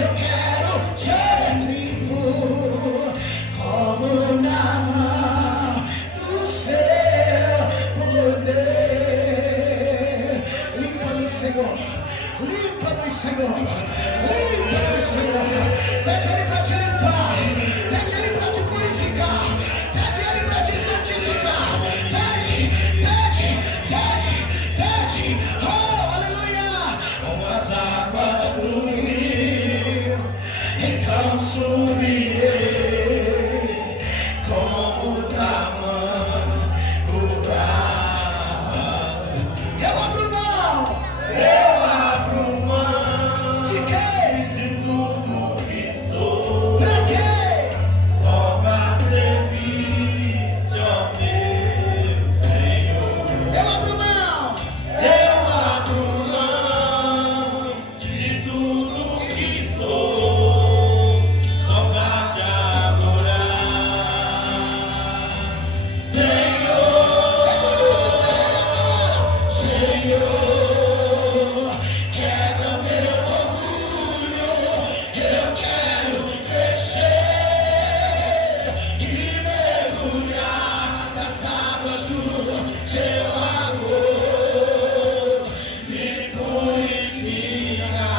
eu quero ser limpo, como na mão do seu poder. Limpa-nos, Senhor, limpa-nos, Senhor, limpa-nos, Senhor. Pede Ele para te limpar, pede Ele para te purificar, pede Ele para te santificar. Pede, pede, pede, pede. Oh, aleluia! Como as águas do rio, então subirei, como tamanho bravo. Eu abro mão de quê? De tudo que sou. Pra quê? Só pra servir-te, ó meu Senhor. Eu abro mão de tudo que sou, só pra te adorar, Senhor. Senhor, quebra meu orgulho, eu quero crescer e mergulhar nas águas do teu amor. Me purifica,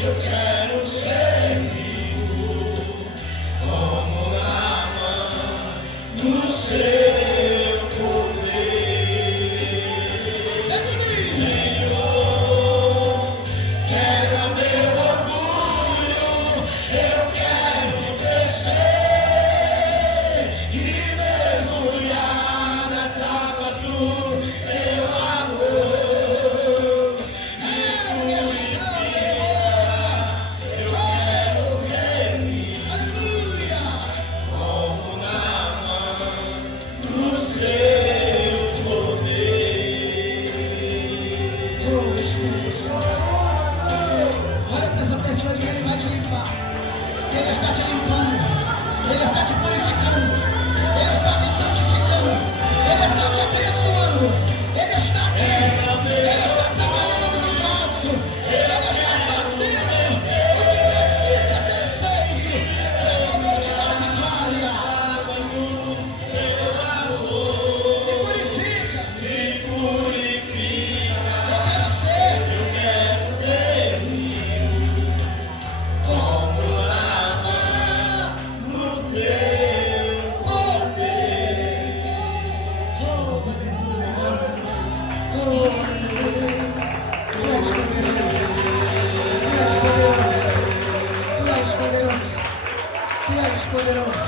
eu quero ser limpo, como a mão do seu poder. Senhor, quebra meu orgulho, eu quero crescer e mergulhar nas águas do teu amor. Me purifica, eu quero ser limpo, aleluia, como na mão do seu poder. Oh, Espírito Santo, olha para essa pessoa que Ele vai te limpar. Ele está te limpando, Ele está te purificando, Ele está te santificando, Ele está te abençoando, Ele está aqui, Ele está trabalhando no vaso, Ele está fazendo o que precisa ser feito para poder te dar vitória. Me purifica, eu quero ser como a mão do seu poder. Oh, aleluia. Oh, aleluia. Tu és poderoso. Tu és poderoso. Tu és poderoso. Tu és poderoso.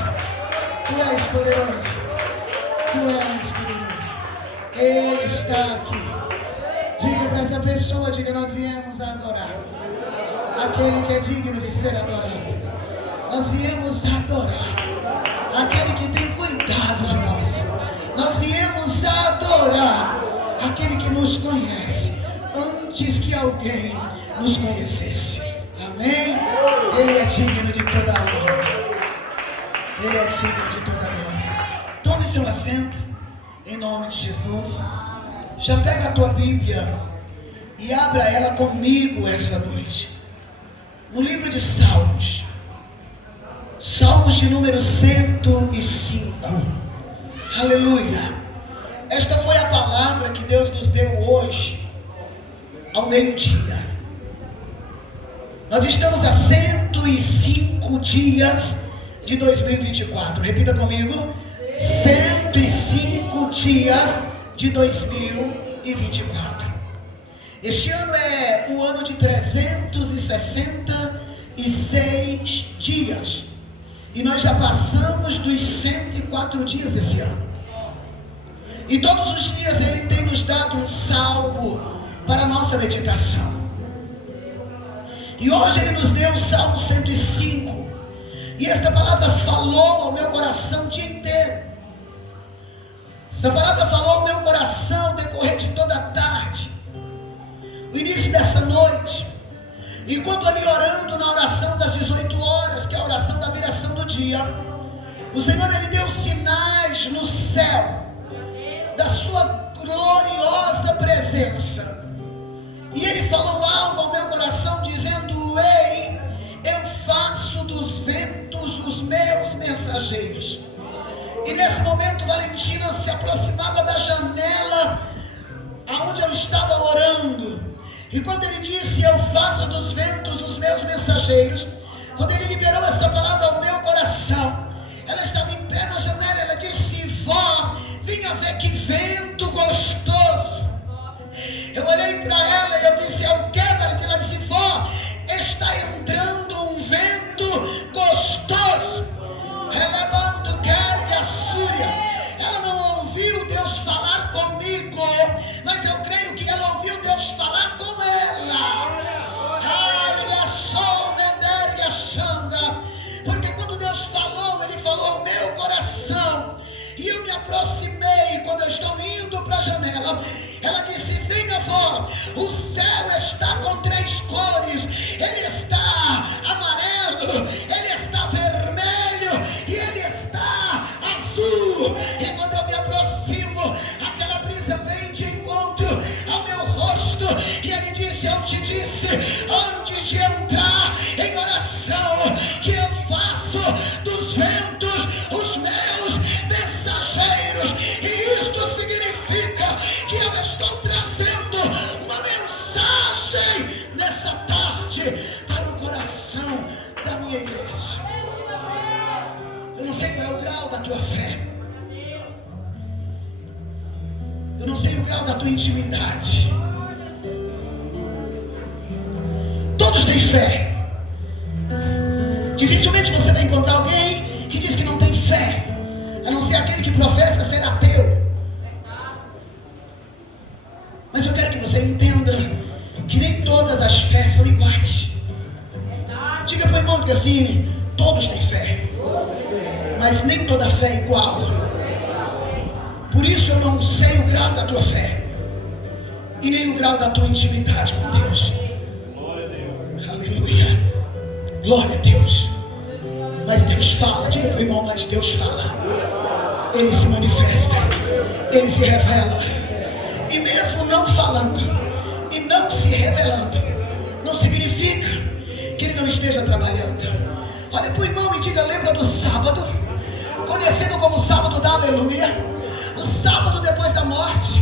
Tu és poderoso. Tu és poderoso. Ele está aqui. Diga para essa pessoa, diga, nós viemos a adorar aquele que é digno de ser adorado. Nós viemos adorar aquele que tem cuidado de nós. Nós viemos adorar aquele que nos conhece antes que alguém nos conhecesse. Amém? Ele é digno de toda a honra. Ele é digno de toda a glória. Tome seu assento, em nome de Jesus. Já pega a tua Bíblia e abra ela comigo essa noite. No livro de Salmos. Salmos de número 105. Aleluia. Esta foi a palavra que Deus nos deu hoje, ao meio-dia. Nós estamos a 105 dias de 2024. Repita comigo. 105 dias de 2024. Este ano é um ano de 366 dias. E nós já passamos dos 104 dias desse ano. E todos os dias Ele tem nos dado um salmo para a nossa meditação. E hoje Ele nos deu o Salmo 105. E esta palavra falou ao meu coração o dia inteiro. Essa palavra falou ao meu coração decorrer de toda a tarde, o início dessa noite. E quando ali orando na oração das 18 horas, que é a oração da viração do dia, o Senhor Ele deu sinais no céu da sua gloriosa presença. E Ele falou algo ao meu coração dizendo: ei, mensageiros. E nesse momento Valentina se aproximava da janela aonde eu estava orando. E quando ele disse, eu faço dos ventos os meus mensageiros, quando ele liberou essa palavra ao meu coração, ela estava em pé na janela, ela disse, vó, venha ver que vento gostoso. Eu olhei para ela e eu disse, é o que, Valentina? Ela disse, vó, está entrando um vento gostoso. Relevando carga súria. Ela não ouviu Deus falar comigo, mas eu creio que ela ouviu Deus falar com ela. Porque quando Deus falou, Ele falou ao meu coração. E eu me aproximei quando eu estou indo para a janela. Ela disse, venha, vó, o céu está com 3 cores. Ele está amarelo, ele está vermelho e ele está azul. E quando eu me aproximo, aquela brisa vem de encontro ao meu rosto. E ele disse, eu te disse antes de entrar em oração que eu faço dos ventos os meus mensageiros. E isto significa que eu estou trazendo uma mensagem nessa tarde para o coração da minha igreja. Eu não sei qual é o grau da tua fé. Eu não sei o grau da tua intimidade. Todos têm fé. Dificilmente você vai encontrar alguém que diz que não tem fé, a não ser aquele que professa ser ateu. Mas eu quero que você entenda que nem todas as fés são iguais. Diga para o irmão que assim, todos têm fé, mas nem toda fé é igual. Por isso eu não sei o grau da tua fé e nem o grau da tua intimidade com Deus. Aleluia. Glória a Deus. Mas Deus fala. Diga para o irmão, mas Deus fala. Ele se manifesta, Ele se revela. E mesmo não falando e não se revelando, não significa que Ele não esteja trabalhando. Olha para o irmão e diga, lembra do sábado? Conhecido como o sábado da aleluia. O sábado depois da morte.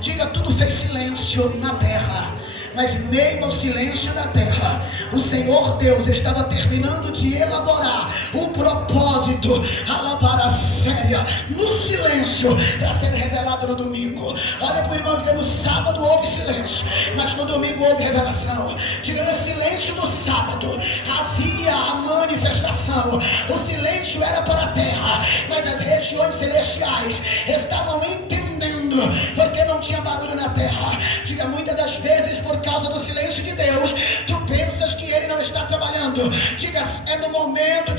Diga, tudo fez silêncio na terra. Mas meio ao silêncio da terra, o Senhor Deus estava terminando de elaborar o propósito, a séria, no silêncio, para ser revelado no domingo. Olha para o irmão, diga, no sábado houve silêncio, mas no domingo houve revelação. Diga, no silêncio do sábado havia a manifestação. O silêncio era para a terra, mas as regiões celestiais estavam entendendo, porque não tinha barulho na terra. Diga, muitas das vezes por causa do silêncio de Deus, tu pensas que Ele não está trabalhando. Diga, é no momento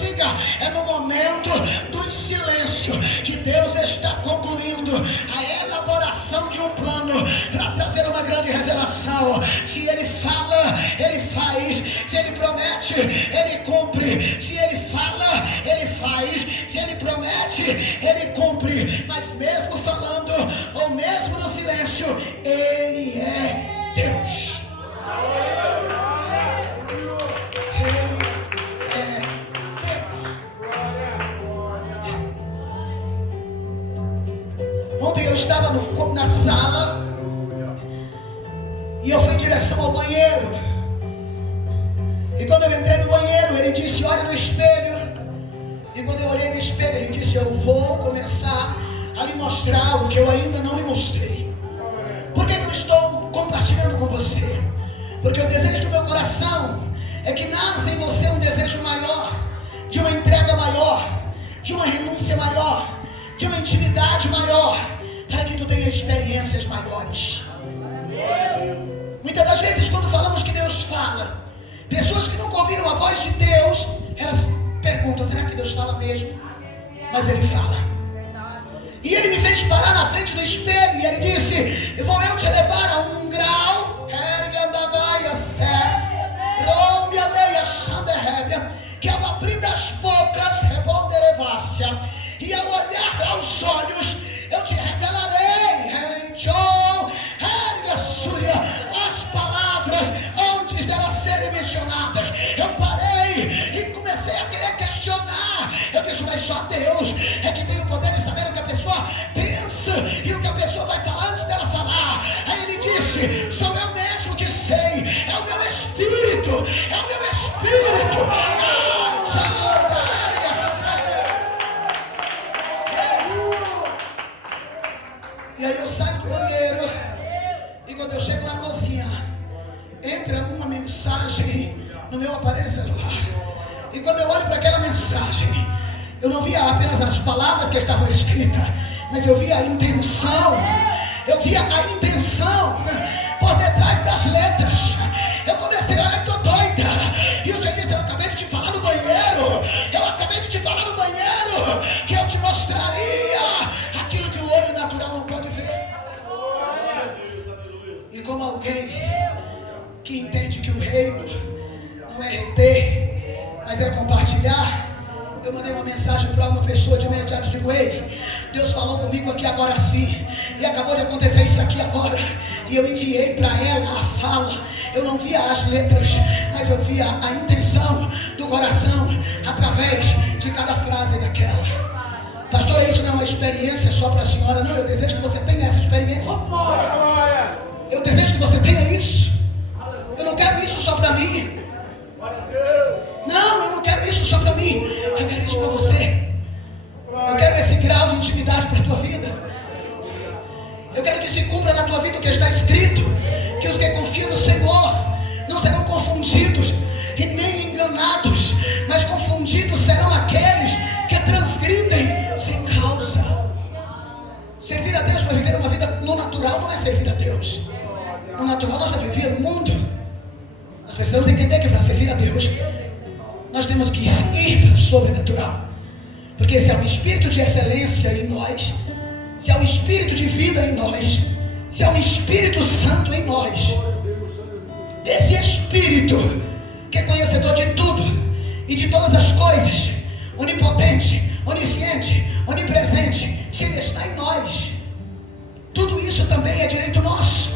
do silêncio que Deus está concluindo a elaboração de um plano para trazer uma grande revelação. Se Ele fala, Ele faz. Se Ele promete, Ele cumpre. Se Ele fala, Ele faz. Se Ele promete, Ele cumpre. Mas mesmo falando, ou mesmo no silêncio, Ele é Deus. Ontem eu estava na sala e eu fui em direção ao banheiro. E quando eu entrei no banheiro, ele disse, olhe no espelho. E quando eu olhei no espelho, ele disse, eu vou começar a lhe mostrar o que eu ainda não lhe mostrei. Por que eu estou compartilhando com você? Porque o desejo do meu coração é que nasça em você um desejo maior, de uma entrega maior, de uma renúncia maior, de uma intimidade maior, para que tu tenha experiências maiores. Muitas das vezes quando falamos que Deus fala, pessoas que nunca ouviram a voz de Deus, elas perguntam, será que Deus fala mesmo? Mas Ele fala. E Ele me fez parar na frente do espelho e Ele disse, vou eu te levar a um grau, que ao abrir das bocas, e ao olhar aos olhos, eu te revelarei, as palavras antes delas serem mencionadas. Eu parei e comecei a querer questionar. Eu disse, mas só Deus é que tem o poder de saber o que a pessoa pensa e o que a pessoa vai falar antes dela falar. Aí ele disse: sou eu mesmo que sei, é o meu Espírito, é o meu Espírito. E aí eu saio do banheiro, e quando eu chego na cozinha, entra uma mensagem no meu aparelho celular. E quando eu olho para aquela mensagem, eu não via apenas as palavras que estavam escritas, mas eu via a intenção. Eu via a intenção por detrás das letras. Eu comecei a olhar, tô doida. E o Senhor disse: eu acabei de te falar no banheiro. Eu acabei de te falar no banheiro que eu te mostraria aquilo que o olho natural não pode ver. E como alguém que entende que o reino não é reter, mas é compartilhar, eu mandei uma mensagem para uma pessoa de imediato. Digo: ei, Deus falou comigo aqui agora sim, e acabou de acontecer isso aqui agora. E eu enviei para ela a fala. Eu não via as letras, mas eu via a intenção do coração através de cada frase daquela. Pastora, isso não é uma experiência só para a senhora. Não, eu desejo que você tenha essa experiência. Eu desejo que você tenha isso. Eu não quero isso só para mim. Não, eu não quero isso só para mim. Eu quero isso para você. Eu quero esse grau de intimidade para a tua vida. Eu quero que se cumpra na tua vida o que está escrito: que os que confiam no Senhor não serão confundidos e nem enganados, mas confundidos serão aqueles que transgridem sem causa. Servir a Deus para viver uma vida no natural não é servir a Deus. No natural nós já vivíamos no mundo. Nós precisamos entender que para servir a Deus nós temos que ir para o sobrenatural. Porque se há um espírito de excelência em nós, se há um espírito de vida em nós, se há um Espírito Santo em nós, esse Espírito que é conhecedor de tudo e de todas as coisas, onipotente, onisciente, onipresente, se Ele está em nós, tudo isso também é direito nosso.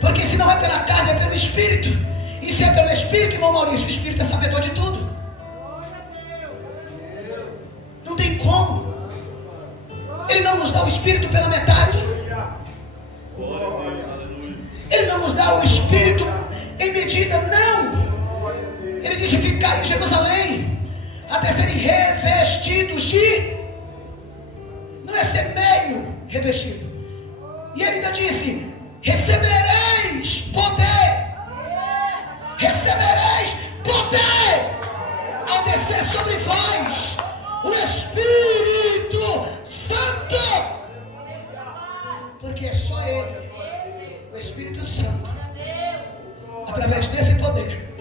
Porque se não é pela carne, é pelo Espírito. E se é pelo Espírito, irmão Maurício, o Espírito é sabedor de tudo. Não tem como. Ele não nos dá o Espírito pela metade. Ele não nos dá o Espírito em medida, não. Ele disse: ficar em Jerusalém até serem revestidos de... Não é ser meio revestido. E ele ainda disse: recebereis poder. Recebereis poder ao descer sobre vós o Espírito Santo. Porque é só Ele, o Espírito Santo, através desse poder,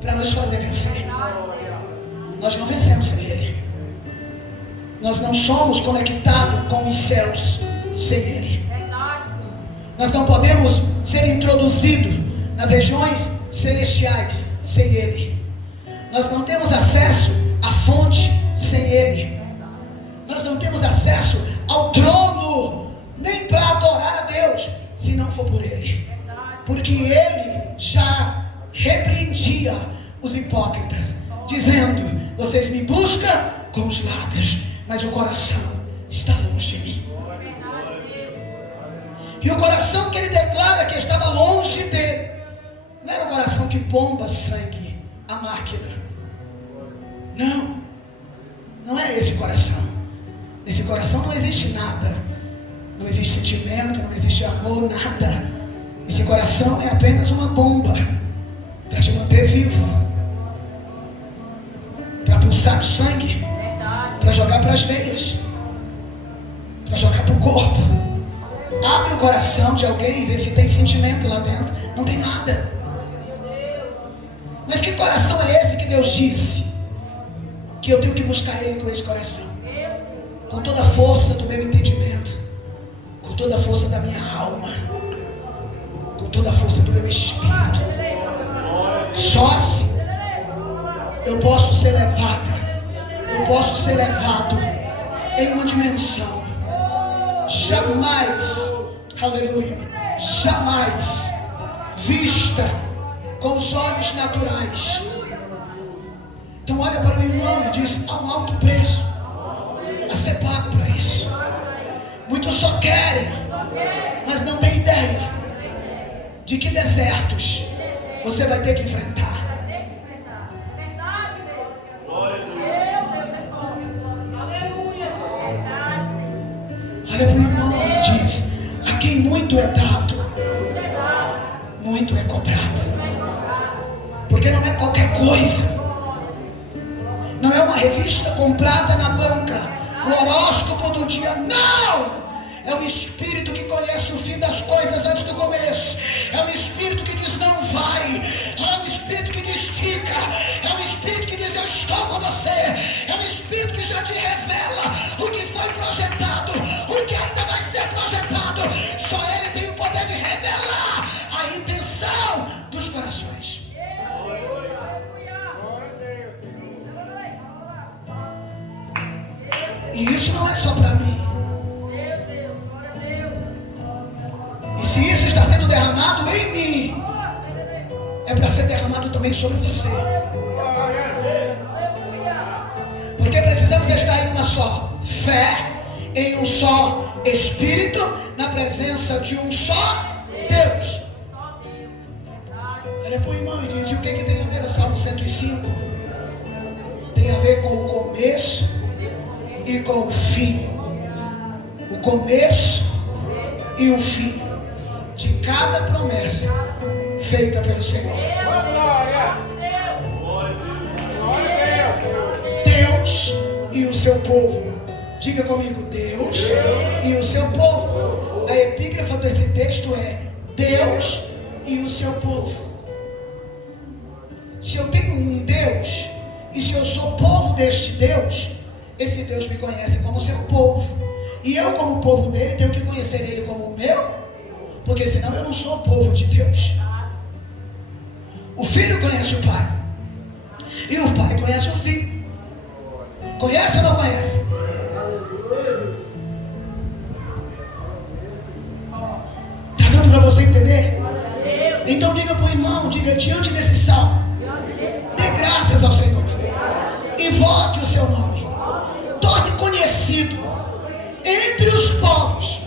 para nos fazer vencer. Nós não vencemos sem Ele. Nós não somos conectados com os céus sem Ele. Nós não podemos ser introduzidos nas regiões celestiais sem Ele. Nós não temos acesso à fonte sem Ele. Nós não temos acesso ao trono nem para adorar a Deus se não for por Ele. Porque Ele já repreendia os hipócritas, dizendo: vocês me buscam com os lábios, mas o coração está longe de mim. E o coração que ele declara que estava longe dele não era o coração que bomba sangue, a máquina. Não, não é esse coração. Nesse coração não existe nada. Não existe sentimento, não existe amor, nada. Esse coração é apenas uma bomba para te manter vivo, para pulsar o sangue, para jogar para as veias, para jogar para o corpo. Abre o coração de alguém e vê se tem sentimento lá dentro. Não tem nada. Mas que coração é esse que Deus disse que eu tenho que buscar Ele com esse coração? Com toda a força do meu entendimento, com toda a força da minha alma, com toda a força do meu espírito. Só assim eu posso ser levado, eu posso ser levado em uma dimensão jamais, aleluia, jamais vista com os olhos naturais. Então olha para o irmão e diz: há um alto preço a ser pago para isso. Muitos só querem, mas não tem ideia de que desertos você vai ter que enfrentar. Olha para o irmão e diz: a quem muito é dado, muito é cobrado. Porque não é qualquer coisa. Não é uma revista comprada na banca, o horóscopo do dia. Não! É um espírito que conhece o fim das coisas antes do começo. É um espírito que diz: não vai. É um espírito que diz: fica. É um espírito que diz: eu estou com você. É um espírito que já te revela o que foi projetado, o que ainda vai ser projetado. Só ele tem o poder de revelar a intenção dos corações. E isso não é só para mim. E se isso está sendo derramado em mim, é para ser derramado também sobre você. Porque precisamos estar em uma só fé, em um só Espírito, na presença de um só Deus. Olha para o irmão e diz: e o que tem a ver o Salmo 105? Tem a ver com o começo e com o fim. O começo e o fim de cada promessa feita pelo Senhor. Deus e o seu povo. Diga comigo: Deus e o seu povo. A epígrafe desse texto é: Deus e o seu povo. Se eu tenho um Deus e se eu sou povo deste Deus, esse Deus me conhece como seu povo. E eu, como povo dele, tenho que conhecer ele como o meu, porque senão eu não sou povo de Deus. O filho conhece o pai, e o pai conhece o filho. Conhece ou não conhece? Está dando para você entender? Então diga para o irmão, diga: diante desse salmo, dê graças ao Senhor, invoque o seu nome, torne conhecido entre os povos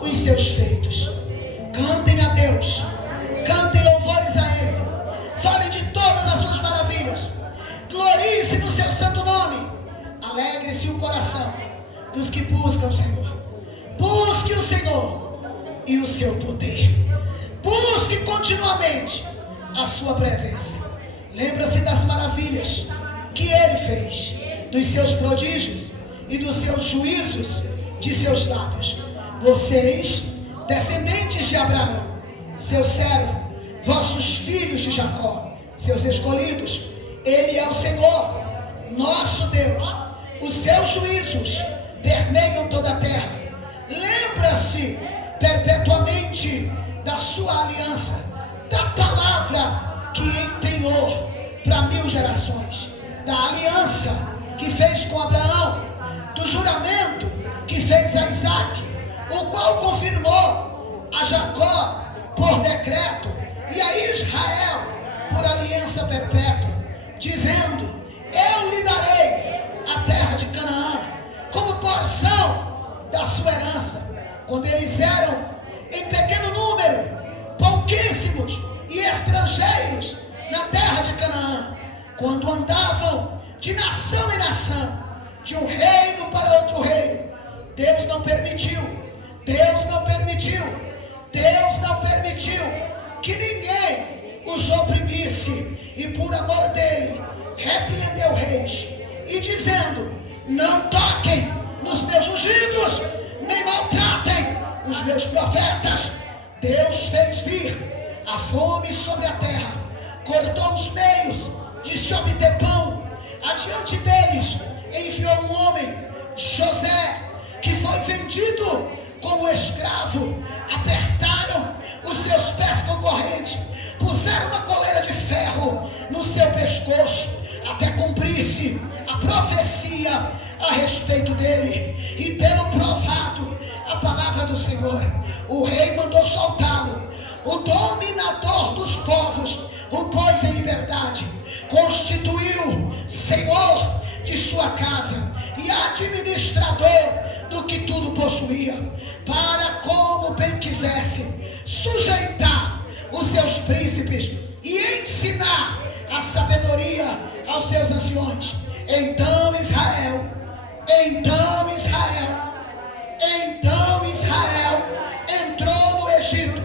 os seus feitos. Cantem a Deus, cantem louvores a Ele, falem de todas as suas maravilhas, glorie-se no seu santo nome. Alegre-se o coração dos que buscam o Senhor. Busque o Senhor e o seu poder. Busque continuamente a sua presença. Lembra-se das maravilhas que Ele fez, dos seus prodígios e dos seus juízos de seus lábios. Vocês, descendentes de Abraão, seu servo, vossos filhos de Jacó, seus escolhidos, Ele é o Senhor, nosso Deus. Os seus juízos permeiam toda a terra. Lembra-se perpetuamente da sua aliança, da palavra que empenhou para 1000 gerações, da aliança que fez com Abraão, do juramento que fez a Isaac, o qual confirmou a Jacó por decreto e a Israel por aliança perpétua, dizendo: eu lhe darei a terra de Canaã como porção da sua herança. Quando eles eram em pequeno número, pouquíssimos e estrangeiros na terra de Canaã, quando andavam de nação em nação, de um reino para outro reino, Deus não permitiu que ninguém os oprimisse, e por amor dele repreendeu reis, e dizendo: não toquem nos meus ungidos, nem maltratem os meus profetas. Deus fez vir a fome sobre a terra, cortou os meios de se obter pão. Adiante deles enviou um homem, José, que foi vendido como escravo. Apertaram os seus pés com corrente, puseram uma coleira de ferro no seu pescoço, até cumprir-se a profecia a respeito dele. E tendo provado a palavra do Senhor, o rei mandou soltá-lo. O dominador dos povos o pôs em liberdade, constituiu senhor de sua casa e administrador do que tudo possuía, para como bem quisesse sujeitar os seus príncipes e ensinar a sabedoria aos seus anciões. Então Israel entrou no Egito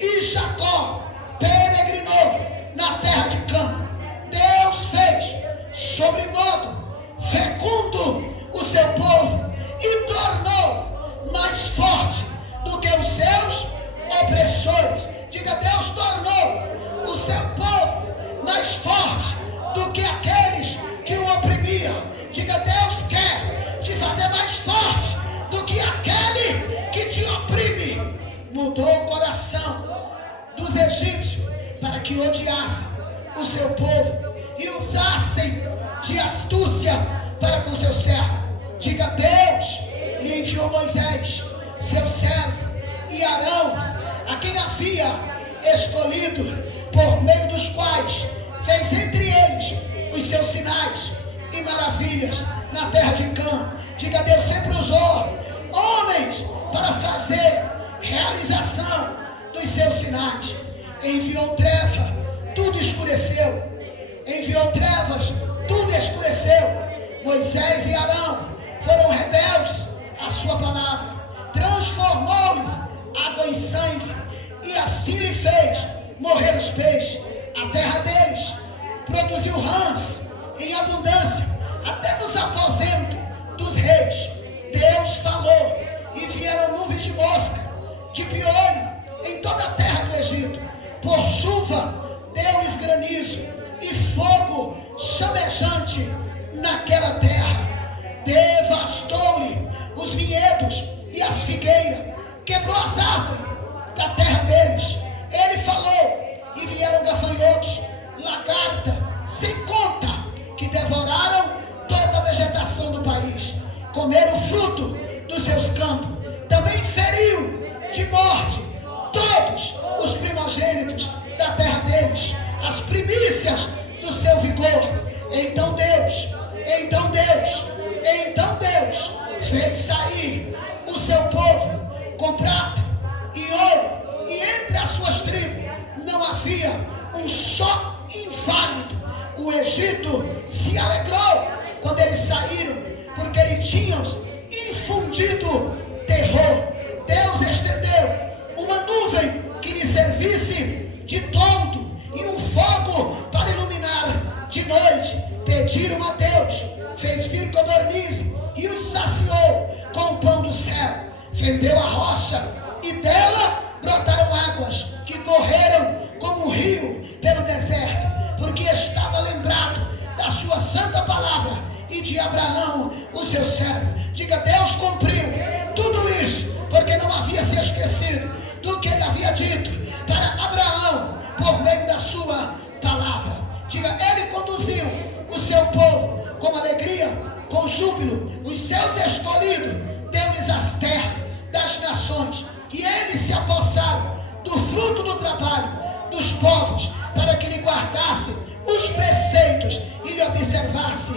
e Jacó peregrinou na terra de Cã. Deus fez sobremodo fecundo o seu povo e tornou mais forte do que os seus opressores. Diga, Deus tornou o seu povo mais forte do que aqueles que o oprimiam. Diga, Deus quer te fazer mais forte do que aquele que te oprime. Mudou o coração dos egípcios para que odiassem o seu povo e usassem de astúcia para com seu servo. Diga, Deus lhe enviou Moisés, seu servo, e Arão, a quem havia escolhido, por meio dos quais fez entre eles os seus sinais e maravilhas na terra de Cã. Diga, Deus sempre usou homens para fazer realização dos seus sinais. Enviou treva, tudo escureceu. Enviou trevas, tudo escureceu. Moisés e Arão foram rebeldes à sua palavra. Transformou-lhes água em sangue, e assim lhe fez morrer os peixes. A terra deles produziu rãs em abundância, até nos aposentos dos reis. Deus falou, e vieram nuvens de mosca, de piolho, em toda a terra do Egito. Por chuva deu-lhes granizo e fogo chamejante naquela terra. Devastou-lhe os vinhedos e as figueiras, quebrou as árvores da terra deles. Ele falou, e vieram gafanhotos, lagarta, sem conta, que devoraram toda a vegetação do país. Comeram o fruto dos seus campos. Também feriu de morte todos os primogênitos da terra deles, as primícias do seu vigor. Então Deus fez sair o seu povo com prata e ouro, e entre as suas tribos não havia um só inválido. O Egito se alegrou quando eles saíram, porque eles tinham infundido terror. Deus estendeu uma nuvem que lhe servisse de toldo e um fogo para iluminar de noite. Pediram a Deus, fez vir codorniz e os saciou com o pão do céu. Fendeu a rocha e dela brotaram águas que correram como um rio pelo deserto, porque estava lembrado da sua santa palavra e de Abraão, o seu servo. Diga, Deus cumpriu tudo isso, porque não havia se esquecido do que ele havia dito para Abraão por meio da sua palavra. Diga, ele conduziu o seu povo com alegria, com júbilo. Os seus escolhidos deu-lhes as terras das nações, e eles se apossaram do fruto do trabalho dos povos, para que lhe guardasse os preceitos e lhe observasse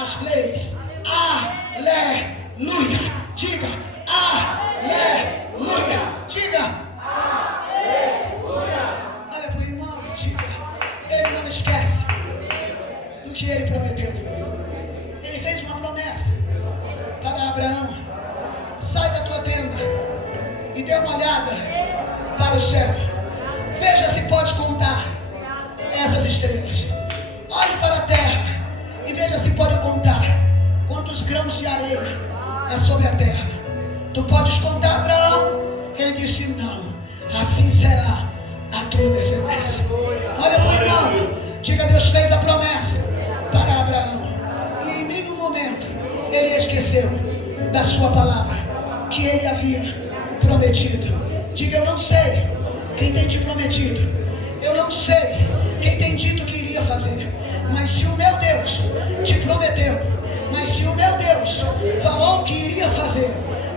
as leis. Aleluia! Diga, aleluia! Diga, aleluia! Olha para o irmão e diga, ele não esquece do que ele prometeu. Ele fez uma promessa para Abraão: sai da tua tenda e dê uma olhada para o céu. Veja se pode contar essas estrelas. Olhe para a terra e veja se pode contar quantos grãos de areia há sobre a terra. Tu podes contar, Abraão? Ele disse, não. Assim será a tua descendência. Olha para o irmão, diga, Deus fez a promessa para Abraão, e em nenhum momento ele esqueceu da sua palavra que ele havia prometido. Diga, eu não sei quem tem te prometido, eu não sei quem tem dito que iria fazer, mas se o meu Deus te prometeu, mas se o meu Deus falou que iria fazer,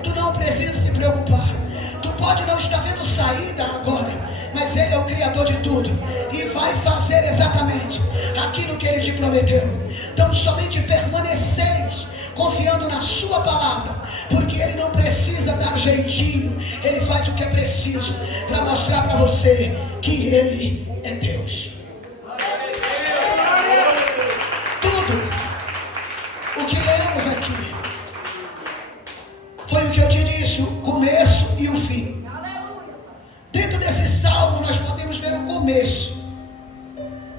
tu não precisa se preocupar. Tu pode não estar vendo saída agora, mas Ele é o Criador de tudo e vai fazer exatamente fielmente aquilo que Ele te prometeu. Então somente permaneceis confiando na sua palavra, porque Ele não precisa dar jeitinho, Ele faz o que é preciso para mostrar para você que Ele é Deus. Tudo o que lemos aqui foi o que eu te disse, o começo e o fim. Dentro desse salmo nós podemos ver o começo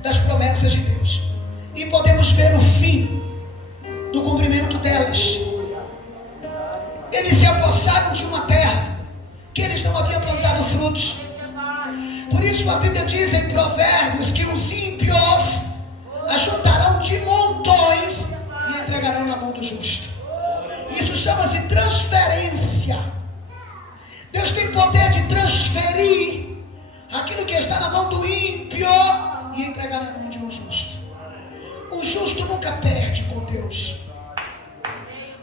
das promessas de Deus e podemos ver o fim do cumprimento delas. Eles se apossaram de uma terra que eles não haviam plantado frutos. Por isso a Bíblia diz em Provérbios que os ímpios ajuntarão de montões e entregarão na mão do justo. Isso chama-se transferência. Deus tem poder de transferir aquilo que está na mão do ímpio e entregar na mão de um justo. O justo nunca perde com Deus.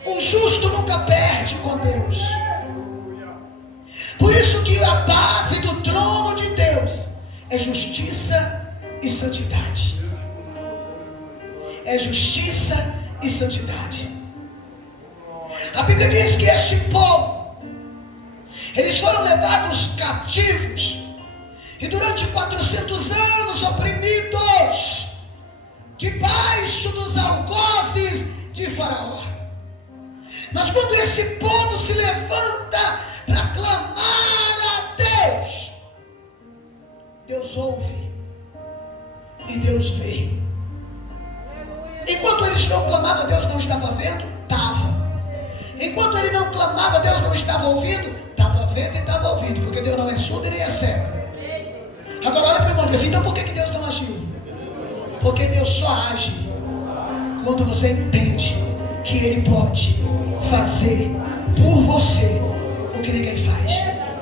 O justo nunca perde com Deus. Por isso que a base do trono de Deus é justiça e santidade. É justiça e santidade. A Bíblia diz que este povo, eles foram levados cativos e durante 400 anos oprimidos debaixo dos algozes de Faraó. Mas quando esse povo se levanta para clamar a Deus, Deus ouve e Deus vê. Enquanto eles não clamavam, Deus não estava vendo? Estava. Enquanto ele não clamava, Deus não estava ouvindo? Estava vendo e estava ouvindo, porque Deus não é surdo e nem é cego. Agora olha para o irmão e diz, então por que Deus não agiu? Porque Deus só age quando você entende que Ele pode fazer por você o que ninguém faz.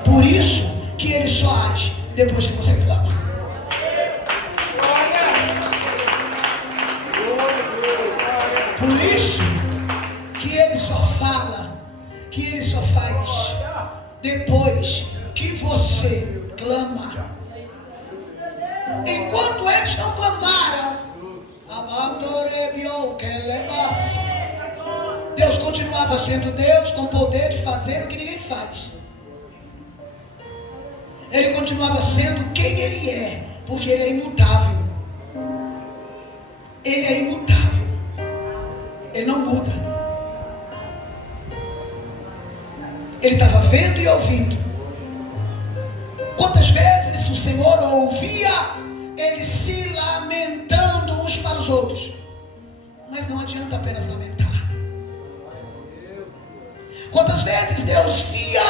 Por isso que Ele só age depois que você clama. Por isso que Ele só fala, que Ele só faz depois que você clama. Enquanto eles não clamaram, Deus continuava sendo Deus com poder de fazer o que ninguém faz. Ele continuava sendo quem Ele é, porque Ele é imutável. Ele é imutável. Ele não muda. Ele estava vendo e ouvindo. Quantas vezes o Senhor ouvia eles se lamentando uns para os outros? Mas não adianta apenas lamentar. Quantas vezes Deus via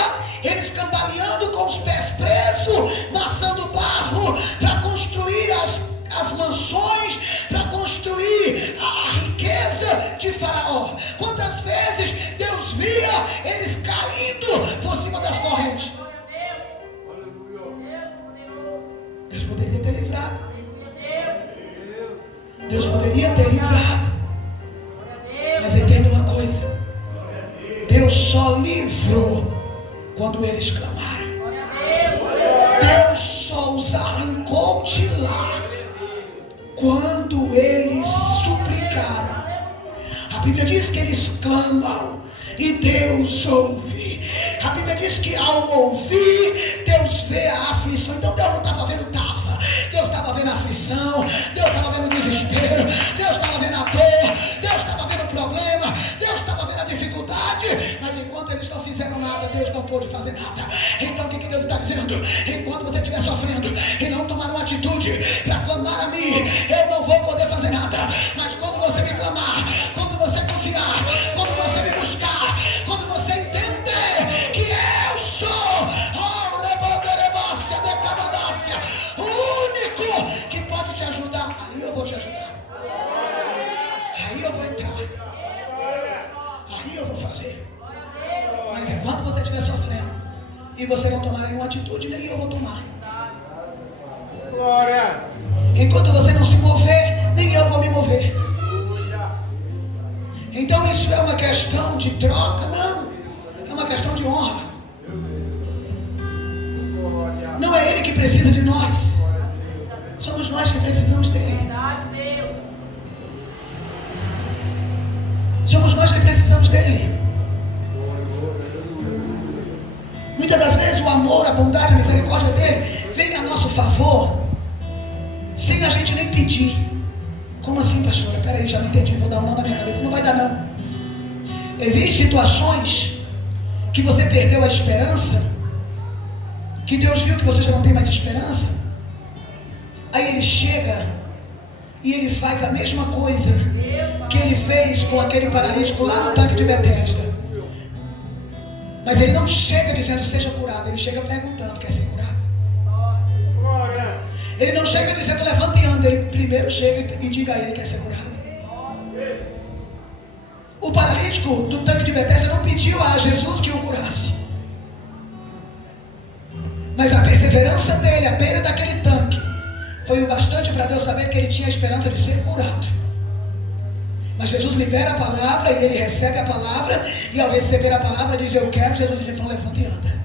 eles cambaleando com os pés presos, maçando barro para construir as mansões, para construir a riqueza de Faraó? Quantas vezes Deus via eles caindo por cima das correntes? Deus poderia ter livrado. Deus poderia ter livrado. Mas entenda uma coisa: Deus só livrou quando eles clamaram. Deus só os arrancou de lá quando eles suplicaram. A Bíblia diz que eles clamam e Deus ouve. A Bíblia diz que ao ouvir, Deus vê a aflição. Então Deus não estava vendo, estava. Deus estava vendo a aflição, Deus estava vendo o desespero, Deus estava vendo a dor, Deus estava vendo o problema, Deus estava vendo a dificuldade. Mas enquanto eles não fizeram nada, Deus não pôde fazer nada. Então o que Deus está dizendo? Enquanto você estiver sofrendo e não tomar uma atitude para clamar a mim, eu não vou poder fazer nada. Mas quando você me clamar, quando você confiar, quando você me buscar, quando você entender que eu sou o único que pode te ajudar, aí eu vou te ajudar. Aí eu vou entrar. Aí eu vou fazer. Mas enquanto você estiver sofrendo e você não tomar nenhuma atitude, nem eu vou tomar. Enquanto você não se mover, nem eu vou me mover. Então isso é uma questão de troca? Não. É uma questão de honra. Não é Ele que precisa de nós. Somos nós que precisamos dele. nós que precisamos dele. Muitas das vezes o amor, a bondade, a misericórdia dele vem a nosso favor, sem a gente nem pedir. Como assim, pastora? Peraí, já não entendi, vou dar um nó na minha cabeça. Não vai dar não. Existem situações que você perdeu a esperança, que Deus viu que você já não tem mais esperança. Aí ele chega e ele faz a mesma coisa que ele fez com aquele paralítico lá no tanque de Betesda. Mas ele não chega dizendo seja curado, ele chega perguntando, quer ser curado? Ele não chega dizendo levanta e anda, ele primeiro chega e diga a ele que quer ser curado. O paralítico do tanque de Betesda não pediu a Jesus que o curasse, mas a perseverança dele à beira daquele tanque foi o bastante para Deus saber que ele tinha a esperança de ser curado. Mas Jesus libera a palavra e ele recebe a palavra, e ao receber a palavra diz eu quero. Jesus diz então levanta e anda.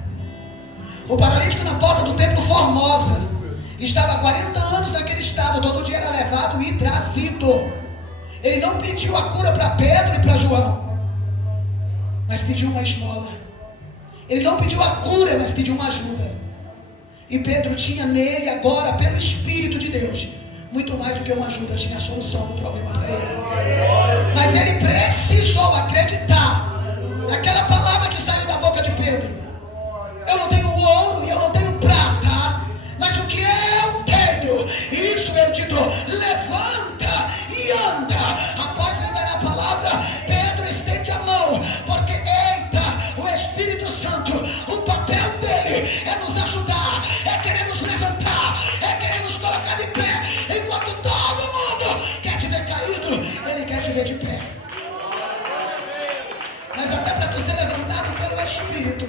O paralítico na porta do templo Formosa estava há 40 anos naquele estado, todo dia era levado e trazido. Ele não pediu a cura para Pedro e para João, mas pediu uma esmola. Ele não pediu a cura, mas pediu uma ajuda. E Pedro tinha nele agora, pelo Espírito de Deus, muito mais do que uma ajuda, tinha a solução do problema para ele. Mas ele precisou acreditar naquela palavra que saiu da boca de Pedro. Eu não tenho ouro e eu não tenho prata, mas o que eu tenho, isso eu te dou. Levanta e anda. Após liberar a palavra, Pedro estende a mão, porque eita, o Espírito Santo, o papel dele é nos ajudar, é querer nos levantar, é querer nos colocar de pé. Enquanto todo mundo quer te ver caído, ele quer te ver de pé. Mas até para tu ser levantado pelo Espírito,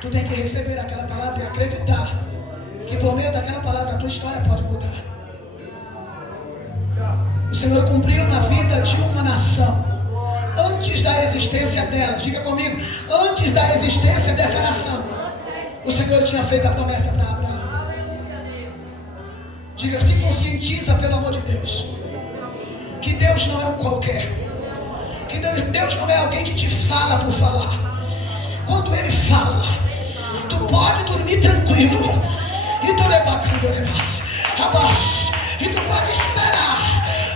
tu tem que receber aquela palavra e acreditar que por meio daquela palavra a tua história pode mudar. O Senhor cumpriu na vida de uma nação antes da existência delas. Diga comigo, antes da existência dessa nação, o Senhor tinha feito a promessa para Abraão. Diga, se conscientiza pelo amor de Deus, que Deus não é um qualquer, que Deus não é alguém que te fala por falar. Quando Ele fala, tu pode dormir tranquilo, e tu pode esperar.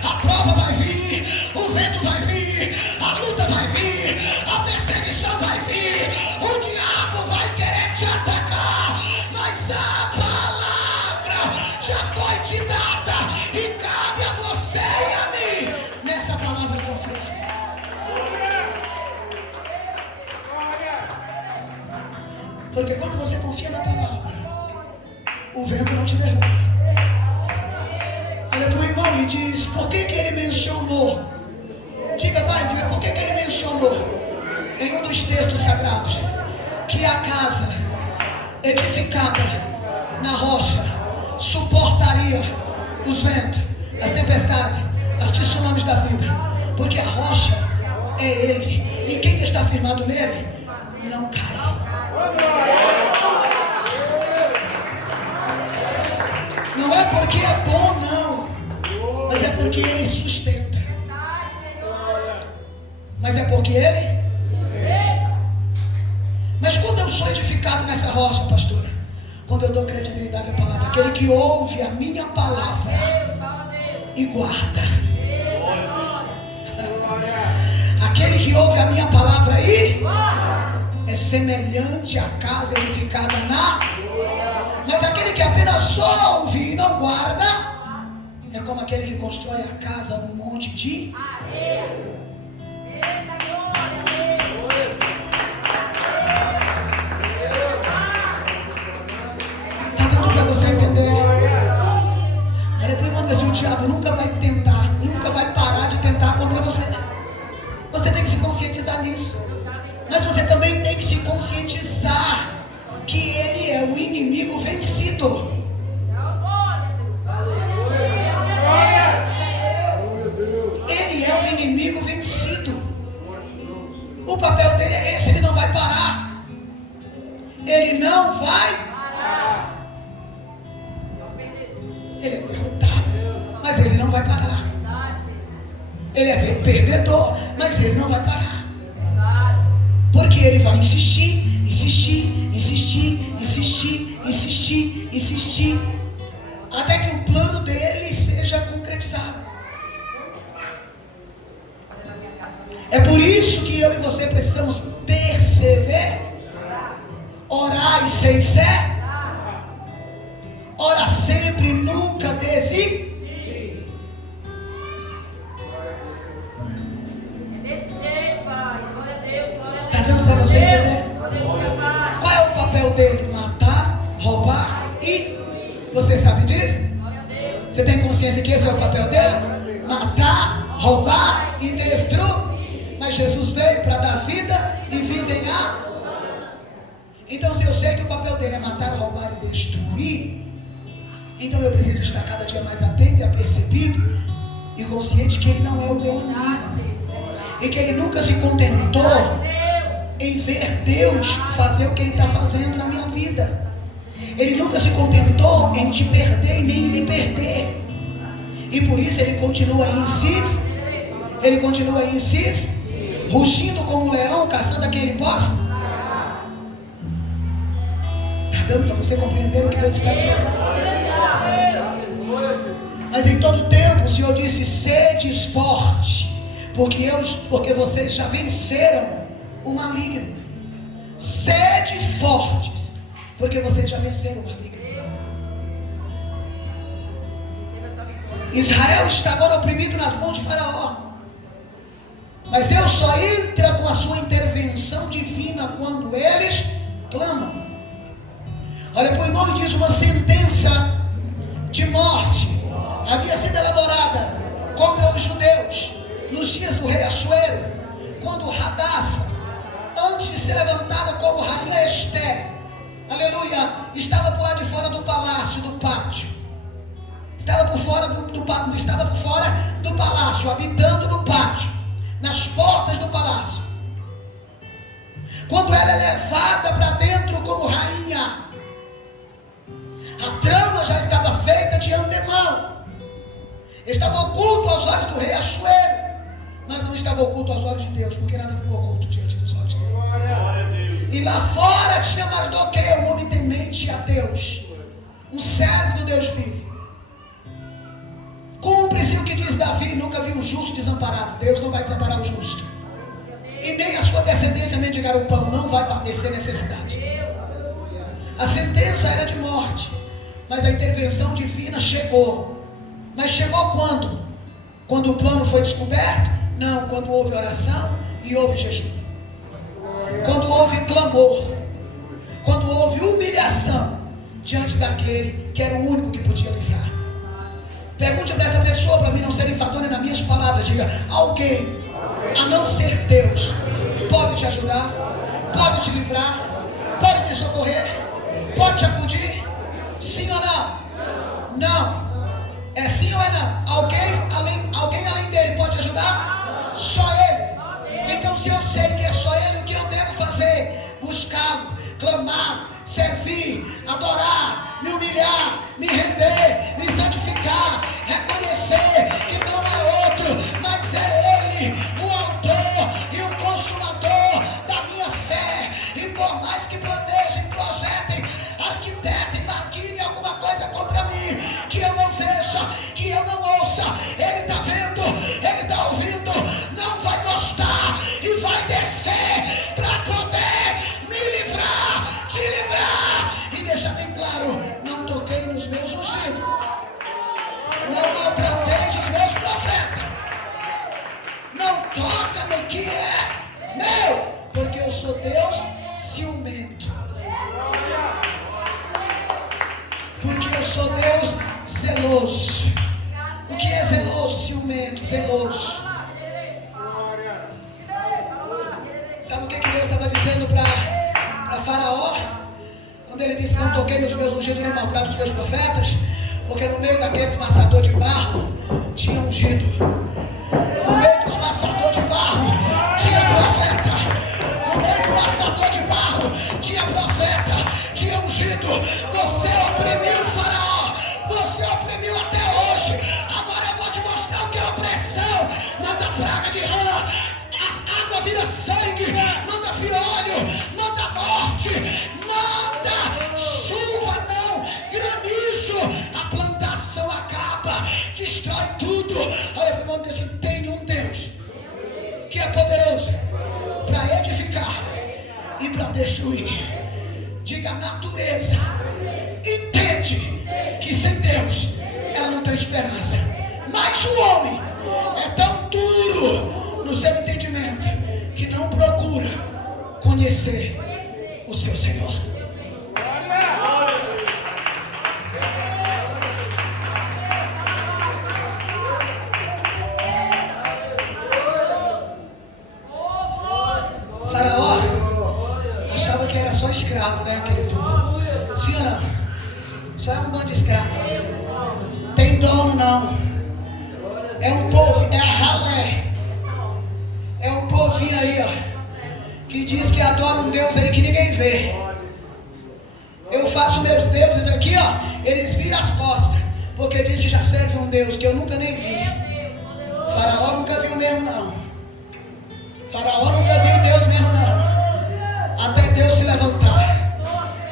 A prova vai vir, o vento vai vir, a luta vai vir, a perseguição vai vir, o diabo vai querer te atacar, mas a palavra já foi te dada e cabe a você e a mim nessa palavra confiar. Porque quando você confia na palavra, o vento não te derruba. Olha para o irmão e diz, por que ele mencionou? Diga, por que ele mencionou em um dos textos sagrados que a casa edificada na rocha suportaria os ventos, as tempestades, as tsunamis da vida? Porque a rocha é Ele, e quem está firmado nele não cai. Não é porque é bom, não, mas é porque Ele sustenta. Mas é porque Ele sustenta. Mas quando eu sou edificado nessa rocha, pastora, quando eu dou credibilidade à palavra, aquele que ouve a minha palavra e guarda, aquele que ouve a minha palavra e é semelhante à casa edificada na. Mas aquele que apenas ouve e não guarda é como aquele que constrói a casa num monte de areia. Está dando para você entender? Olha para o irmão, o diabo nunca vai tentar, nunca vai parar de tentar contra você. Você tem que se conscientizar nisso. Mas você também tem que se conscientizar que ele é o inimigo vencido. Ele é o inimigo vencido. O papel dele é esse, ele não vai parar. Ele não vai parar. Ele é derrotado, mas ele não vai parar. Ele é perdedor, mas ele não vai parar. Porque ele vai insistir, até que o plano dele seja concretizado. É por isso que eu e você precisamos perseverar, orar e sem cessar, ora sempre, nunca desistir. Está dando para você entender? Qual é o papel dele? Matar, roubar e... Você sabe disso? Você tem consciência que esse é o papel dele? Matar, roubar e destruir. Mas Jesus veio para dar vida e vida em a... Então, se eu sei que o papel dele é matar, roubar e destruir, então eu preciso estar cada dia mais atento e apercebido e consciente que ele não é o meu amigo. E que ele nunca se contentou em ver Deus fazer o que ele está fazendo na minha vida. Ele nunca se contentou em te perder e nem em me perder. E por isso ele continua aí rugindo como um leão, caçando a quem ele possa. Está dando para você compreender o que Deus está dizendo? Mas em todo tempo o Senhor disse: sedes fortes, porque vocês já venceram o maligno. Sede fortes, porque vocês já venceram o maligno. Israel está agora oprimido nas mãos de Faraó. Mas Deus só entra com a sua intervenção divina quando eles clamam. Olha para o irmão e diz: uma sentença de morte havia sido elaborada contra os judeus nos dias do rei Assuero, quando Hadassah, antes de ser levantada como rainha Esther, aleluia, estava por lá de fora do palácio, do pátio. Estava por fora do palácio, habitando no pátio, nas portas do palácio. Quando ela é levada para dentro como rainha, a trama já estava feita de antemão. Estava oculto aos olhos do rei Assuero, mas não estava oculto aos olhos de Deus, porque nada ficou oculto diante dos olhos dele. E lá fora tinha Mardoqueu, um homem temente a Deus, um servo do Deus vivo. Cumpre-se o que diz Davi: nunca vi um justo desamparado. Deus não vai desamparar o justo, e nem a sua descendência mendigar o pão, não vai padecer necessidade. A sentença era de morte, mas a intervenção divina chegou. Mas chegou quando? Quando o plano foi descoberto? Não, quando houve oração e houve jejum, quando houve clamor, quando houve humilhação diante daquele que era o único que podia livrar. Pergunte para essa pessoa, para mim não ser enfadonha nas minhas palavras. Diga: alguém, a não ser Deus, pode te ajudar, pode te livrar, pode te socorrer, pode te acudir? Sim ou não? Não. É sim ou é não? Alguém além dele pode ajudar? Só ele. Então, se eu sei que é só ele, o que eu devo fazer? Buscá-lo, clamar, servir, adorar, me humilhar, me render, me santificar, reconhecer que não é outro, mas é ele, o autor e o consumador da minha fé. E por mais que planejem, projetem, arquitetem, maquinem alguma coisa contra mim, que eu não veja, que eu não ouça, ele está vendo, ele está ouvindo, não vai gostar e vai descer para poder me livrar, te livrar. E deixa bem claro: não toquei nos meus ungidos, não maltratei os meus profetas, não toca no que é meu, porque eu sou Deus ciumento, porque eu sou Deus zeloso. O que é zeloso? Ciumento, zeloso. Sabe o que Deus estava dizendo para Faraó? Quando ele disse: não toquei nos meus ungidos nem maltrato os meus profetas, porque no meio daqueles maçadores de barro tinha ungido. No meio dos maçadores de barro tinha profeta. No meio do maçador de barro tinha profeta, tinha ungido. Você oprimiu o Faraó, você oprimiu até hoje. Agora eu vou te mostrar o que é opressão. Nada água vira sangue, manda piolho, manda morte, manda chuva, não, granizo, a plantação acaba, destrói tudo. Olha para o irmão e diz assim: tem um Deus que é poderoso para edificar e para destruir. Diga: a natureza entende que sem Deus ela não tem esperança, mas o homem é tão duro no seu entendimento que não procura conhecer o seu Senhor. Faraó achava que era só escravo, né? Aquele povo. Sim ou não? Só é um bando de escravo. Tem dono não. É um povo, é a ralé. É um povinho aí, ó, que diz que adora um Deus aí que ninguém vê. Eu faço meus deuses aqui, ó, eles viram as costas, porque diz que já serve um Deus que eu nunca nem vi. Faraó nunca viu mesmo não. Faraó nunca viu Deus mesmo não. Até Deus se levantar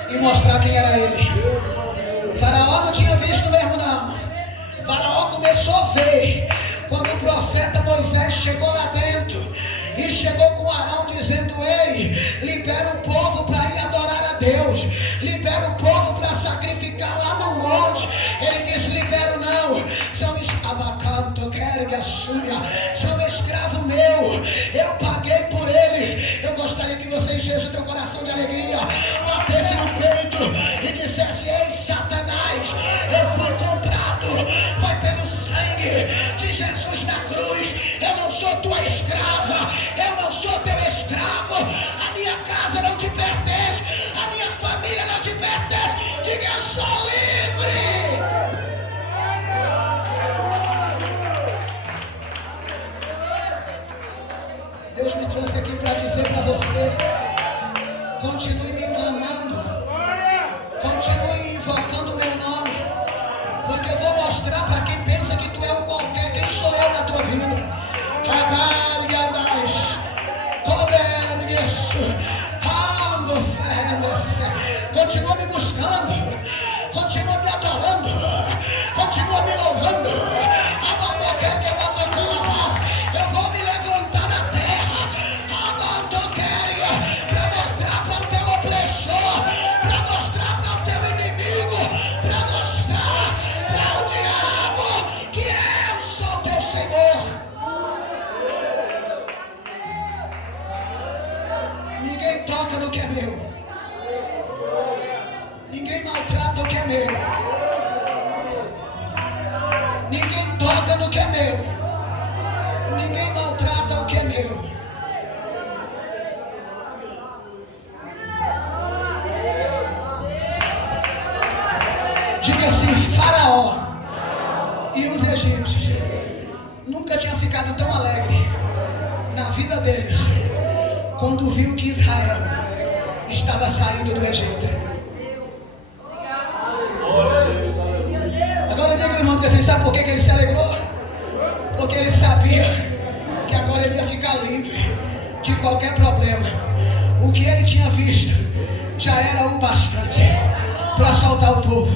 e mostrar quem era ele. Faraó não tinha visto mesmo não. Faraó começou a ver quando o profeta Moisés chegou lá dentro e chegou com Arão dizendo: ei, libera o povo para ir adorar a Deus, libera o povo para sacrificar lá no monte. Ele disse: libero não, são escravo meu, eu paguei por eles. Eu gostaria que você enchesse o teu coração de alegria, batesse no peito e dissesse: ei Satanás, eu fui comprado, foi pelo sangue de Jesus na cruz. Eu não sou tua escrava, eu não sou teu escravo. A minha casa não te pertence, a minha família não te pertence. Diga: eu sou livre. Deus me trouxe aqui para dizer para você: continue me clamando, continue invocando o meu nome, porque eu vou mostrar para quem pensa que tu é um qualquer quem sou eu na tua vida. Continua me buscando, continua me adorando, continua me louvando. Eu vou me levantar na terra para mostrar para o teu opressor, para mostrar para o teu inimigo, para mostrar para o diabo que eu sou teu Senhor. Ninguém toca no que é meu. Ninguém maltrata o que é meu. Ninguém toca no que é meu. Ninguém maltrata o que é meu. Diga assim: Faraó e os egípcios nunca tinham ficado tão alegre na vida deles quando viu que Israel estava saindo do Egito. Agora diga, irmão, que você sabe por que ele se alegrou? Porque ele sabia que agora ele ia ficar livre de qualquer problema. O que ele tinha visto já era o bastante para soltar o povo.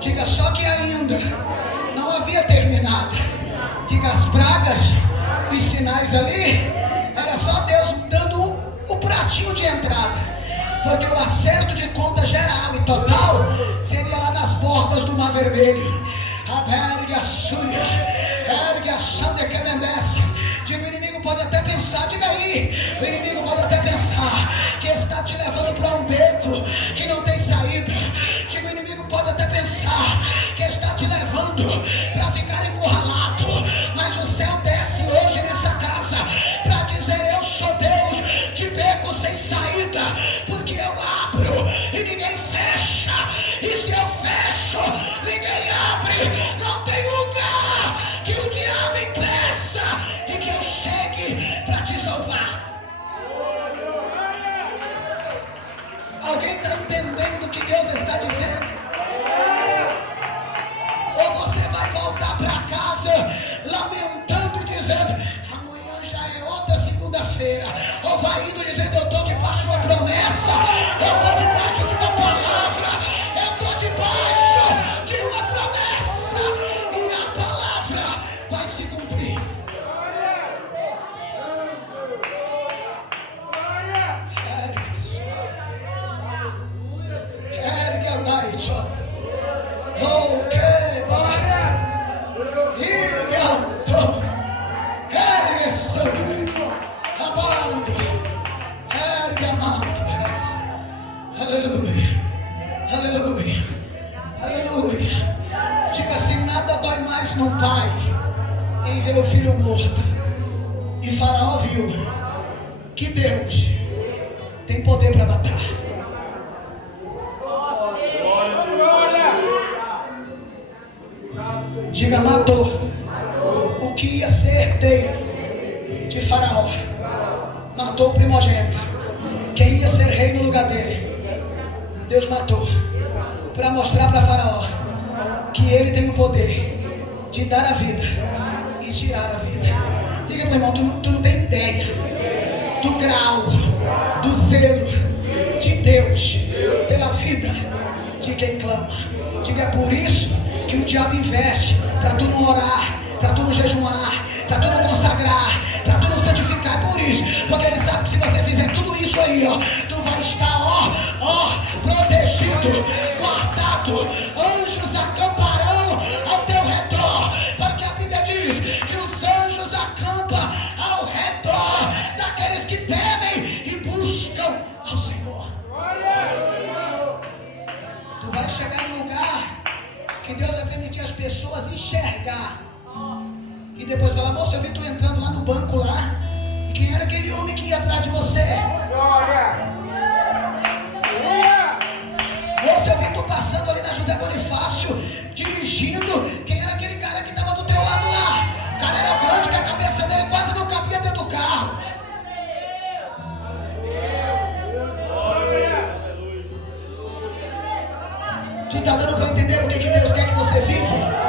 Diga: só que ainda não havia terminado. Diga: as pragas e sinais ali era só Deus dando o pratinho de entrada. Porque o acerto de conta geral e total seria lá nas bordas do Mar Vermelho. Abergue a súria, ergue a sanda que obedece. Diga: o inimigo pode até pensar, diga aí, o inimigo pode até pensar que está te levando para um beco que não tem saída. Diga: o inimigo pode até pensar que está te levando para ficar encurralado. Mas o céu desce hoje nessa casa para dizer: eu sou Deus de beco sem saída, porque eu abro e ninguém fecha, e se eu fecho, ninguém abre. Não tem lugar que o diabo impeça de que eu chegue para te salvar. Alguém está entendendo o que Deus está dizendo? Ou você vai voltar para casa lamentando e dizendo: amanhã já é outra segunda terça-feira, ou vai indo dizendo: eu estou debaixo de uma promessa, eu estou debaixo de uma palavra, eu estou debaixo de uma promessa, e a palavra vai se cumprir. Ergue a noite, oh, que base, ergue a tom, ergue sangue, abando, ergue amado, aleluia, aleluia, aleluia. Diga assim: nada dói mais no pai em ver o filho morto. E Faraó viu que Deus tem poder para matar. Diga: matou o que ia ser herdeiro de Faraó, matou o primogênito, quem ia ser rei no lugar dele. Deus matou para mostrar para Faraó que ele tem o poder de dar a vida e tirar a vida. Diga, meu irmão, tu não tem ideia do grau, do zelo de Deus pela vida de quem clama. Diga: é por isso que o diabo investe para tu não orar, para tu não jejuar, para tu não consagrar, para tu não santificar. É por isso, porque ele sabe que se você fizer tudo isso aí, ó, tu vai estar, protegido, guardado. Anjos acamparão ao teu redor, porque a Bíblia diz que os anjos acampam ao redor daqueles que temem e buscam ao Senhor. Tu vai chegar no lugar que Deus vai permitir as pessoas enxergar. E depois fala: moça, eu vi tu entrando lá no banco lá. E quem era aquele homem que ia atrás de você? Moça, eu vi tu passando ali na José Bonifácio, dirigindo. Quem era aquele cara que estava do teu lado lá? O cara era grande que a cabeça dele quase não cabia dentro do carro. Tu está dando para entender o que Deus quer que você viva?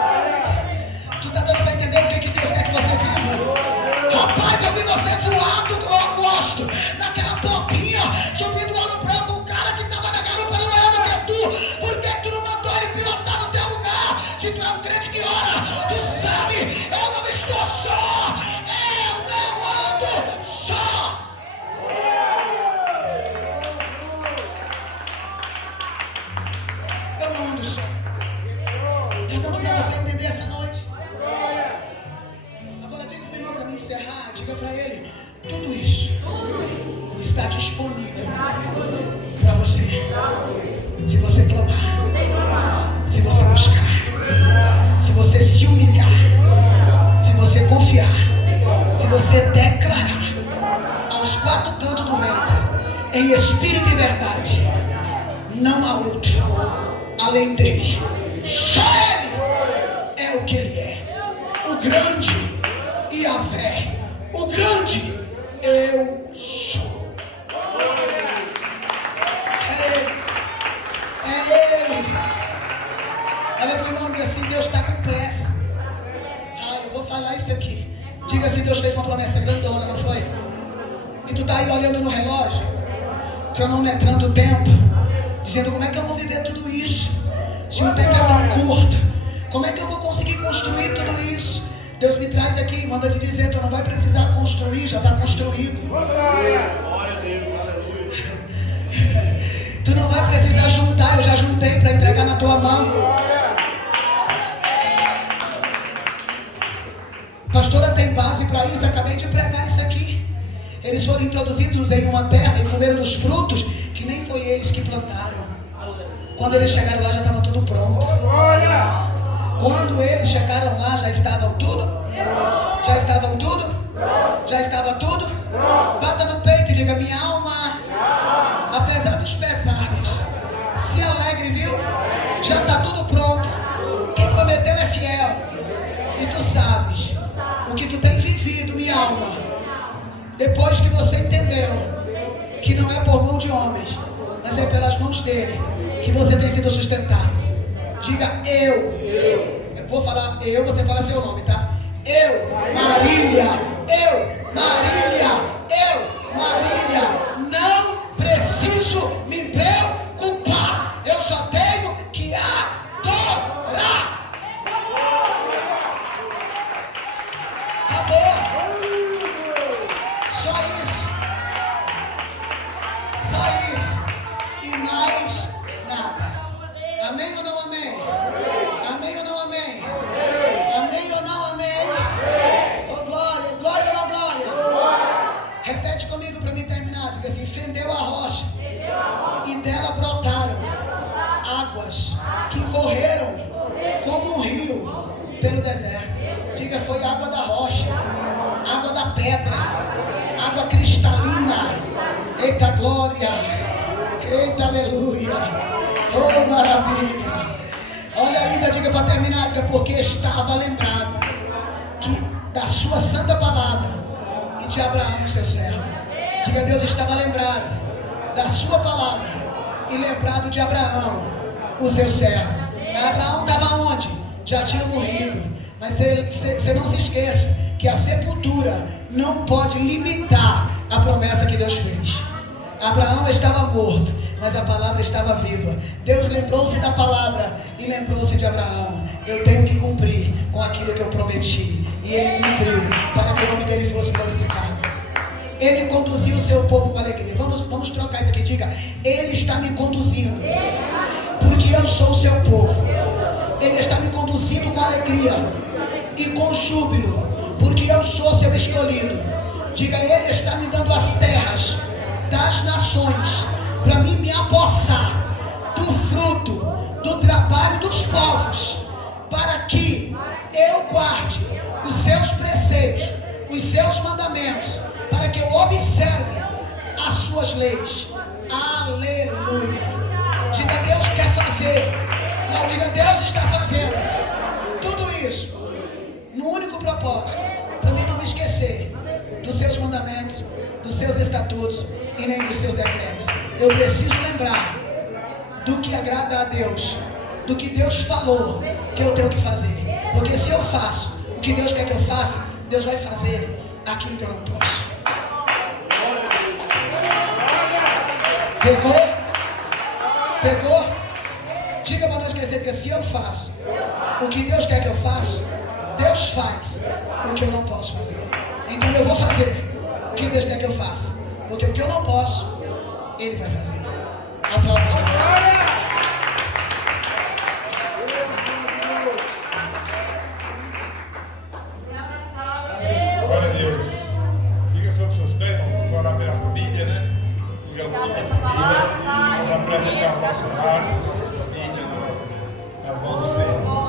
Tu está dando para entender o que Deus quer que você viva? Rapaz, eu vi você voando, eu gosto, naquela popinha, subindo o Ouro Branco, um cara que estava na garupa era maior do que tu. Por que tu não mandou ele pilotar no teu lugar? Se tu é um crente que ora, tu sabe, eu não estou só, eu não ando só. Eu não ando só. Está dando para você entender essa noite? Agora diga para o irmão, para me encerrar, diga para ele: tudo isso está disponível para você, se você clamar, se você buscar, se você se humilhar, se você confiar, se você declarar aos quatro cantos do vento, em espírito e verdade: não há outro além dele, só ele é o que ele é, o grande Yahvé, o grande eu sou. É ele. Olha para o irmão e diga assim: Deus está com pressa. Eu vou falar isso aqui. Diga assim: Deus fez uma promessa grandona, não foi? E tu está aí olhando no relógio, cronometrando o tempo, dizendo: como é que eu vou viver tudo isso? Se o tempo é tão curto, como é que eu vou conseguir construir tudo isso? Deus me traz aqui e manda te dizer: tu não vai precisar construir, já está construído. Glória a Deus, aleluia. Tu não vai precisar juntar, eu já juntei para entregar na tua mão. Pastora, tem base para isso, acabei de pregar isso aqui. Eles foram introduzidos em uma terra e comeram dos frutos que nem foi eles que plantaram. Quando eles chegaram lá já estava tudo pronto. Quando eles chegaram lá já estavam tudo? Já estavam tudo? Já estava tudo? Bata no peito e diga: minha alma, apesar dos pesares, se alegre, viu? Já está tudo pronto. Quem prometeu é fiel. E tu sabes o que tu tem vivido, minha alma, depois que você entendeu que não é por mão de homens, mas é pelas mãos dele que você tem sido sustentado. Diga: eu vou falar eu, você fala seu nome, tá? Eu, Marília, eu, Marília, eu Acabou. Só isso. Só isso. E mais nada. Amém ou não amém? Amém ou não amém? Amém ou não amém? Oh, glória, glória ou não glória? Repete comigo para mim terminar. Diga assim: fendeu a rocha e dela brotaram águas que correram como um rio pelo deserto. Diga: foi água da rocha, água da pedra, água cristalina. Eita glória, eita aleluia, oh maravilha. Olha ainda, diga para terminar, diga: porque estava lembrado que da sua santa palavra e de Abraão, seu servo. Diga: Deus estava lembrado da sua palavra e lembrado de Abraão, o seu servo. Abraão estava onde? Já tinha morrido. Mas você não se esqueça que a sepultura não pode limitar a promessa que Deus fez. Abraão estava morto, mas a palavra estava viva. Deus lembrou-se da palavra e lembrou-se de Abraão. Eu tenho que cumprir com aquilo que eu prometi. E ele cumpriu para que o nome dele fosse glorificado. Ele conduziu o seu povo com alegria. Vamos trocar isso aqui. Diga: ele está me conduzindo, porque eu sou o seu povo. Ele está me conduzindo com alegria e com júbilo, porque eu sou seu escolhido. Diga: ele está me dando as terras das nações para mim me apossar do fruto do trabalho dos povos, para que eu guarde os seus preceitos, os seus mandamentos, para que eu observe as suas leis. Aleluia. Diga: Deus quer fazer. Não, diga: Deus está fazendo tudo isso no único propósito, para mim não me esquecer dos seus mandamentos, dos seus estatutos e nem dos seus decretos. Eu preciso lembrar do que agrada a Deus, do que Deus falou que eu tenho que fazer. Porque se eu faço o que Deus quer que eu faça, Deus vai fazer aquilo que eu não posso. Pegou? Pegou? Diga para não esquecer, porque se eu faço o que Deus quer que eu faça, Deus faz o que eu não posso fazer. Então eu vou fazer o que Deus quer que eu faça, porque o que eu não posso, Ele vai fazer. Aplauda Jesus. Glória a Deus. Fica sobre os seus pés, vamos orar pela família, né? Fica sobre a família, vamos apresentar o nosso lar.